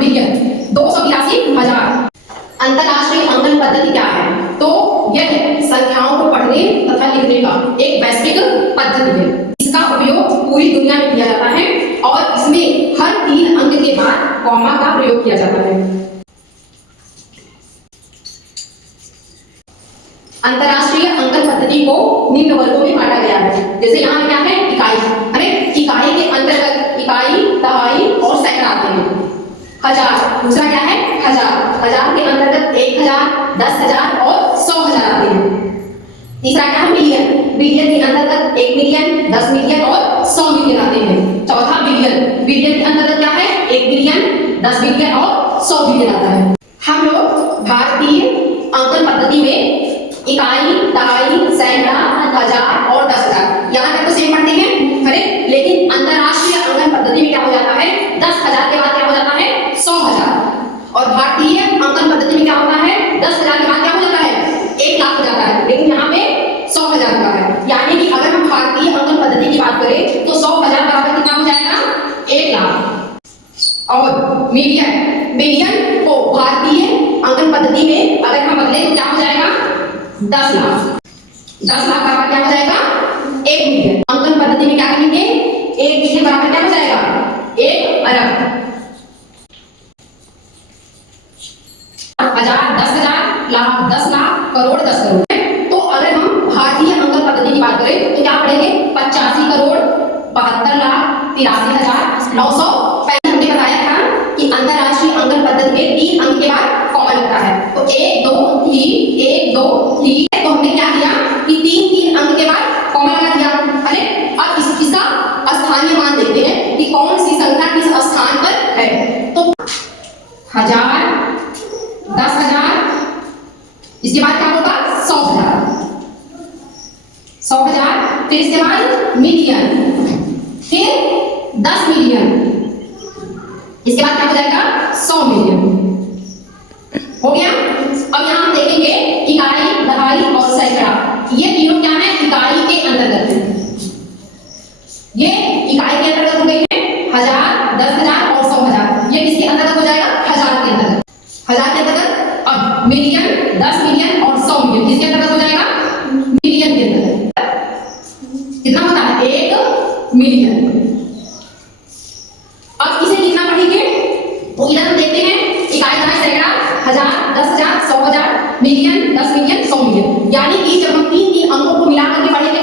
Million, 282,000। अंतरराष्ट्रीय अंकन पद्धति क्या है? तो यह संख्याओं को पढ़ने तथा लिखने का एक वैश्विक पद्धति है। इसका उपयोग पूरी दुनिया में किया जाता है और इसमें हर 3 अंक के बाद कॉमा का प्रयोग किया जाता है। अंतरराष्ट्रीय अंकन पद्धति को निम्न वर्गों में बांटा गया है। जैसे यहाँ क्या है? इकाई। अरे इकाई के अंतर्गत इकाई, दहाई और सैकड़ा आते हैं। हजार, दूसरा क्या है? हजार। हजार के अंतर्गत 1000, 10,000 और 100,000 आते हैं। तीसरा क्या है? मिलियन। मिलियन के अंतर्गत 1 मिलियन, 10 मिलियन और 100 मिलियन आते हैं। चौथा बिलियन। बिलियन के अंतर्गत क्या है? 1 बिलियन, 10 बिलियन और 100 बिलियन आता है। हम लोग भारतीय अंकन पद्धति में इकाई, दहाई, सैकड़ा, हजार और 10,000 यहाँ तक तो सेम पढ़ते हैं, करेक्ट। लेकिन अंतरराष्ट्रीय अंकन पद्धति में क्या हो जाता है? 10,000 के बाद क्या हो जाता है? 100,000। और भारतीय अंकन पद्धति में क्या होता है? 10,000 के बाद क्या हो जाता है? 1,00,000 हो जाता है। लेकिन यहाँ पे 100,000 का है। यानी कि अगर हम भारतीय अंकन पद्धति की बात करें तो 100,000 बराबर कितना हो जाएगा? 1,00,000। और मिलियन, मिलियन को भारतीय अंकन पद्धति में अगर हम बदले तो क्या हो जाएगा? 10 लाख। 10 लाख बराबर क्या हो जाएगा? 1 मिलियन। अंकन पद्धति में क्या करेंगे? 1 मिलियन बराबर क्या हो जाएगा? 1 अरब। 1000, 10,000, लाख, 10 लाख, करोड़, 10 करोड़। तो अगर हम भारतीय अंकन पद्धति की बात करें तो क्या पढ़ेंगे? 85 करोड़, 72 लाख, 83,900। हमने बताया था कि अंतरराष्ट्रीय अंकन पद्धति में 3 अंक के बाद कॉमा लगता है। तो 1 2 3, 1 2 3। तो हमने क्या किया कि 3 अंक के बाद कॉमा लगा दिया। अरे अब इसका स्थानीय मान देखते हैं कि कौन सी संख्या किस स्थान पर है। तो 1000, 10,000, इसके बाद क्या होगा? 100,000, 100,000, फिर इसके बाद मिलियन, फिर 10 मिलियन, इसके बाद क्या हो जाएगा? 100 मिलियन। हो गया। अब यहाँ हम देखेंगे इकाई, दहाई और सैकड़ा। ये तीनों क्या है? इकाई के अंतर्गत है। ये इकाई के अंतर्गत हो गई है 1000, 10,000 और 100,000। ये किसके अंतर्गत हो जाएगा? 1000 के अंतर्गत। 1000 के अंतर्गत। अब मिलियन, 10 मिलियन और 100 मिलियन किसके अंतर्गत हो जाएगा? मिलियन के अंतर्गत। कितना होता है? 1 मिलियन। अब इसे कितना पढ़ेंगे? तो इधर हम देखते हैं इकाई, दहाई, सैकड़ा, 1000, 10,000, 100,000, मिलियन, 10 मिलियन, 100 मिलियन। यानी कि जब हम 3 अंकों को मिलाकर के पढ़ेंगे